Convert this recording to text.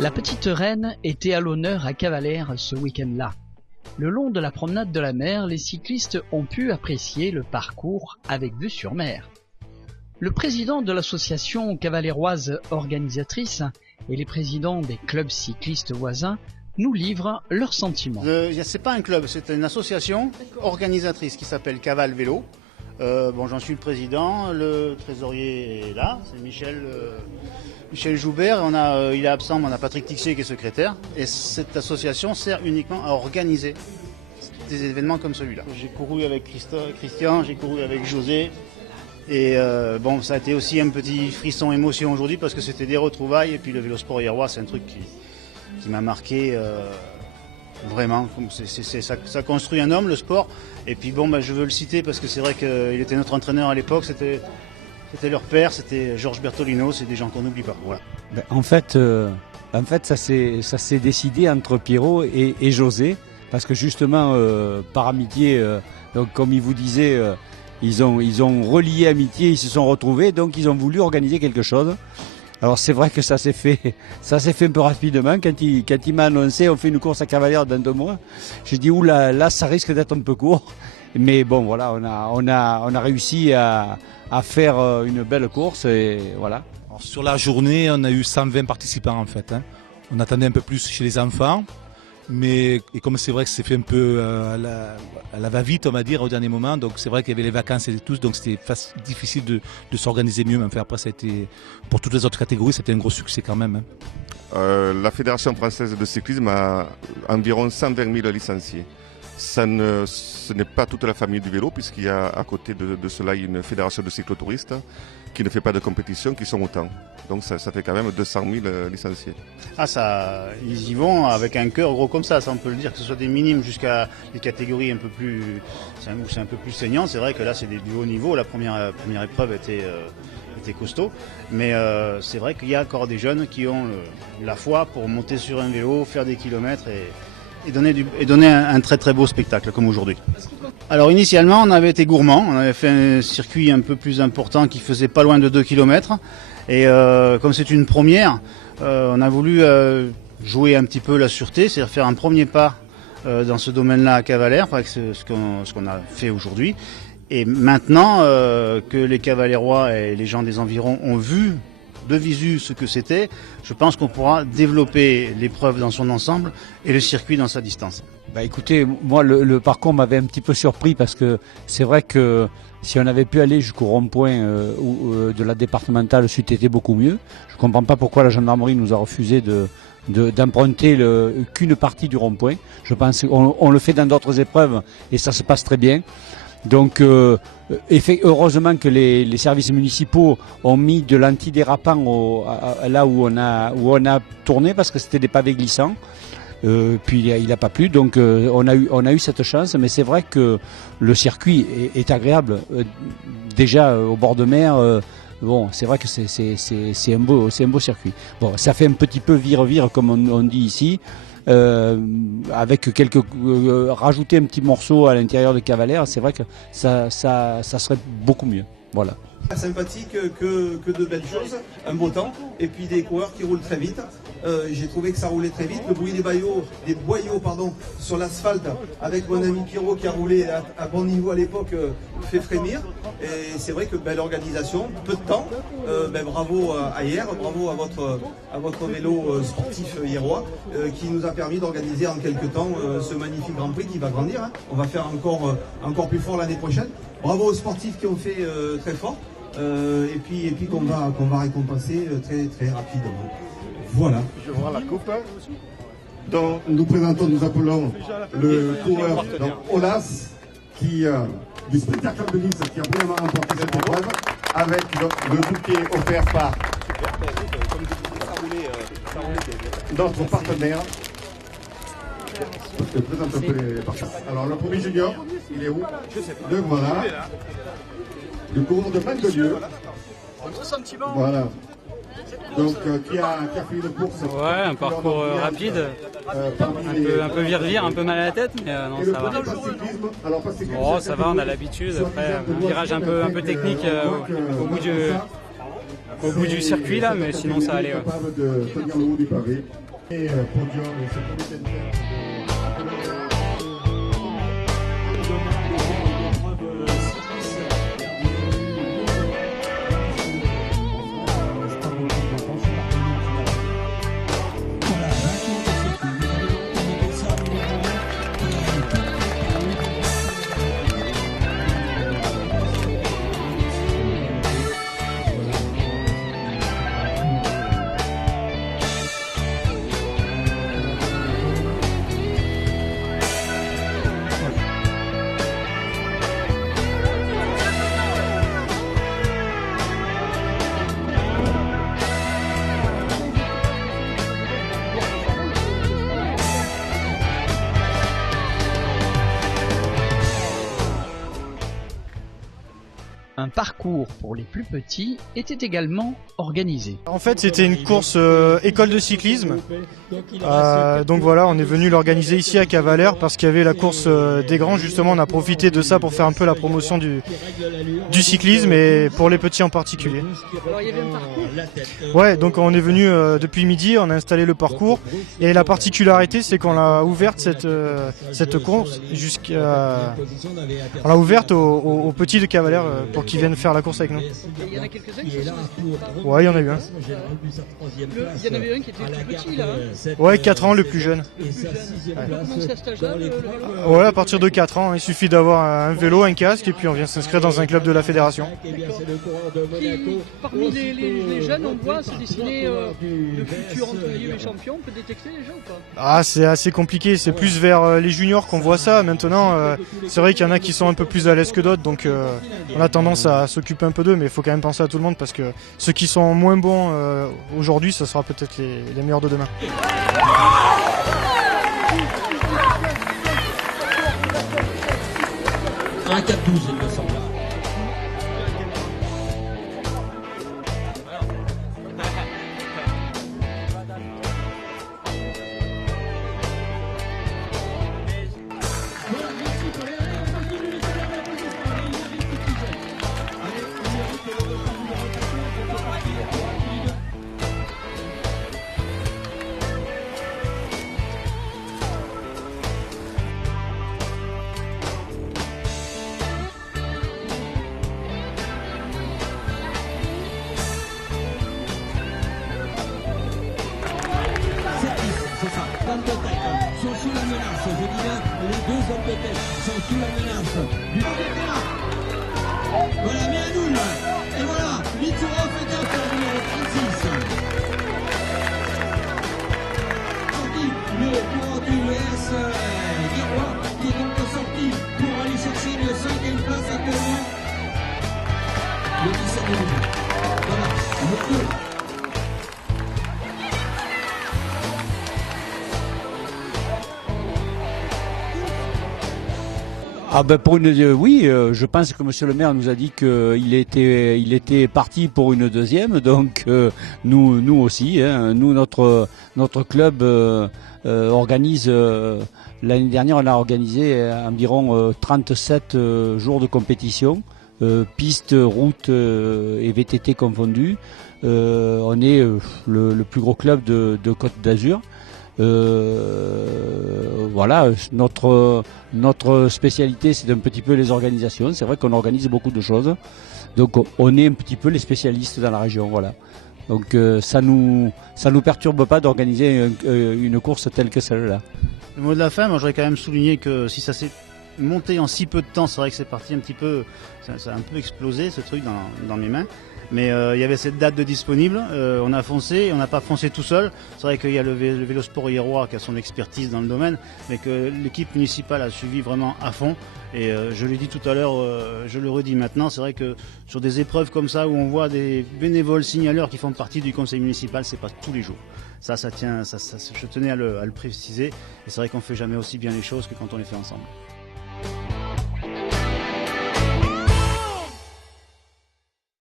La petite reine était à l'honneur à Cavalère ce week-end-là. Le long de la promenade de la mer, les cyclistes ont pu apprécier le parcours avec vue sur mer. Le président de l'association cavaléroise organisatrice et les présidents des clubs cyclistes voisins nous livrent leurs sentiments. C'est pas un club, c'est une association organisatrice qui s'appelle Caval Vélo. J'en suis le président, le trésorier est là, c'est Michel Joubert, il est absent, mais on a Patrick Tixier qui est secrétaire. Et cette association sert uniquement à organiser des événements comme celui-là. J'ai couru avec Christian, j'ai couru avec José. Et ça a été aussi un petit frisson émotion aujourd'hui parce que c'était des retrouvailles. Et puis le Vélosport Hierrois, c'est un truc qui m'a marqué vraiment. Ça construit un homme, le sport. Et puis je veux le citer parce que c'est vrai qu'il était notre entraîneur à l'époque. C'était leur père, c'était Georges Bertolino, c'est des gens qu'on n'oublie pas. Voilà. En fait, ça s'est décidé entre Pierrot et José, parce que justement, par amitié, donc comme il vous disait, ils ont relié amitié, ils se sont retrouvés, donc ils ont voulu organiser quelque chose. Alors c'est vrai que ça s'est fait un peu rapidement. Quand il m'a annoncé, on fait une course à Cavalère dans 2 mois, j'ai dit là, ça risque d'être un peu court. Mais bon, voilà, on a réussi à faire une belle course et voilà. Alors, sur la journée, on a eu 120 participants en fait. On attendait un peu plus chez les enfants, et comme c'est vrai que c'est fait un peu à la va-vite, on va dire, au dernier moment, donc c'est vrai qu'il y avait les vacances et tout, donc c'était difficile de s'organiser mieux. Mais enfin, après, ça a été, pour toutes les autres catégories, c'était un gros succès quand même. La Fédération française de cyclisme a environ 120 000 licenciés. Ce n'est pas toute la famille du vélo, puisqu'il y a à côté de cela une fédération de cyclotouristes qui ne fait pas de compétition, qui sont autant. Donc ça fait quand même 200 000 licenciés. Ils y vont avec un cœur gros comme ça on peut le dire, que ce soit des minimes jusqu'à des catégories un peu plus saignant. C'est vrai que là c'est du haut niveau, la première épreuve était costaud, mais c'est vrai qu'il y a encore des jeunes qui ont la foi pour monter sur un vélo, faire des kilomètres et donner un très très beau spectacle comme aujourd'hui. Alors initialement on avait été gourmand, on avait fait un circuit un peu plus important qui faisait pas loin de 2 km et comme c'est une première, on a voulu jouer un petit peu la sûreté, c'est-à-dire faire un premier pas dans ce domaine-là à Cavalère, avec ce qu'on a fait aujourd'hui. Et maintenant que les Cavalérois et les gens des environs ont vu de visu ce que c'était, je pense qu'on pourra développer l'épreuve dans son ensemble et le circuit dans sa distance. Écoutez, moi le parcours m'avait un petit peu surpris parce que c'est vrai que si on avait pu aller jusqu'au rond-point de la départementale, c'eût été beaucoup mieux. Je ne comprends pas pourquoi la gendarmerie nous a refusé d'emprunter qu'une partie du rond-point. Je pense qu'on le fait dans d'autres épreuves et ça se passe très bien. Donc heureusement que les services municipaux ont mis de l'antidérapant là où on a tourné parce que c'était des pavés glissants. Puis il n'a pas plu, donc on a eu cette chance, mais c'est vrai que le circuit est agréable. Déjà au bord de mer, c'est vrai que c'est un beau circuit. Bon, ça fait un petit peu vire comme on dit ici. Avec rajouter un petit morceau à l'intérieur de Cavalère, c'est vrai que ça serait beaucoup mieux. Voilà. Sympathique que de belles choses, un beau temps et puis des coureurs qui roulent très vite. J'ai trouvé que ça roulait très vite. Le bruit des boyaux sur l'asphalte avec mon ami Pierrot qui a roulé à bon niveau à l'époque fait frémir. Et c'est vrai que l'organisation, peu de temps, bravo à hier, bravo à votre vélo sportif hierrois qui nous a permis d'organiser en quelques temps ce magnifique Grand Prix qui va grandir. On va faire encore plus fort l'année prochaine. Bravo aux sportifs qui ont fait très fort et puis qu'on va récompenser très très rapidement. Voilà. Je vois la coupe. Donc nous appelons le coureur Olas du spectacle de Nice qui a vraiment remporté cette épreuve avec le bouquet offert par notre partenaire. Je te présente un peu les partenaires. Alors le premier junior, il est où? Le voilà. Le coureur de Mandelieu. Voilà. Donc qui a fait une course. Ouais, un parcours rapide, un peu vire-vire, un peu mal à la tête, mais non, ça va. Oh, ça va, on a l'habitude. Après, un virage un peu technique au bout du circuit là, mais sinon ça allait. Capable de tenir le haut du pavé. Et podium, c'est comité de tête Un parcours pour les plus petits était également organisé. En fait, c'était une course école de cyclisme. Donc voilà, on est venu l'organiser ici à Cavalère parce qu'il y avait la course des grands. Justement, on a profité de ça pour faire un peu la promotion du cyclisme et pour les petits en particulier. Alors il y avait un parcours ? Ouais, donc on est venu depuis midi, on a installé le parcours et la particularité c'est qu'on l'a ouverte cette course jusqu'à, on l'a ouverte aux petits de Cavalère pour qu'ils viennent faire la course avec nous. Il y en a quelques-uns qui sont... Ouais, il y en a eu un. Il y en avait un qui était tout petit là. Ouais, 4 ans le plus jeune. Comment ça se âge-là, le vélo ? Ouais, à partir de 4 ans, il suffit d'avoir un vélo, un casque et puis on vient s'inscrire dans un club de la fédération. Parmi les jeunes, on voit se dessiner de futurs entre guillemets champions. On peut détecter les gens ou pas ? Ah, c'est assez compliqué, c'est plus vers les juniors qu'on voit ça. Maintenant, c'est vrai qu'il y en a qui sont un peu plus à l'aise que d'autres, donc on a tendance à s'occuper un peu d'eux, mais il faut quand même penser à tout le monde parce que ceux qui sont moins bons aujourd'hui, ça sera peut-être les meilleurs de demain. 1, 4, 12, il me semble. Sont sous la menace, je dis bien, les deux hommes de tête sont sous la menace du vétéran. Voilà, mais à nous là. Et voilà, Mitsourov est un peu numéro 36. Sorti le courant du US Guérois qui est donc sorti pour aller chercher le 5e place actuellement. Le 17 minutes. Voilà, le 2. Ah ben oui, je pense que Monsieur le maire nous a dit qu'il était parti pour une deuxième, donc nous aussi, hein, nous notre club organise l'année dernière on a organisé environ 37 jours de compétition, pistes, routes et VTT confondus. On est le plus gros club de Côte d'Azur. Voilà, notre spécialité c'est un petit peu les organisations. C'est vrai qu'on organise beaucoup de choses, donc on est un petit peu les spécialistes dans la région. Voilà, donc ça nous perturbe pas d'organiser une course telle que celle-là. Le mot de la fin, moi j'aurais quand même souligné que si ça s'est monté en si peu de temps, c'est vrai que c'est parti un petit peu, ça a un peu explosé ce truc dans mes mains. Mais il y avait cette date de disponible, on a foncé, on n'a pas foncé tout seul. C'est vrai qu'il y a le Vélosport Hérois qui a son expertise dans le domaine, mais que l'équipe municipale a suivi vraiment à fond. Et je l'ai dit tout à l'heure, je le redis maintenant, c'est vrai que sur des épreuves comme ça où on voit des bénévoles signaleurs qui font partie du conseil municipal, c'est pas tous les jours. Ça tient, je tenais à le préciser. Et c'est vrai qu'on fait jamais aussi bien les choses que quand on les fait ensemble.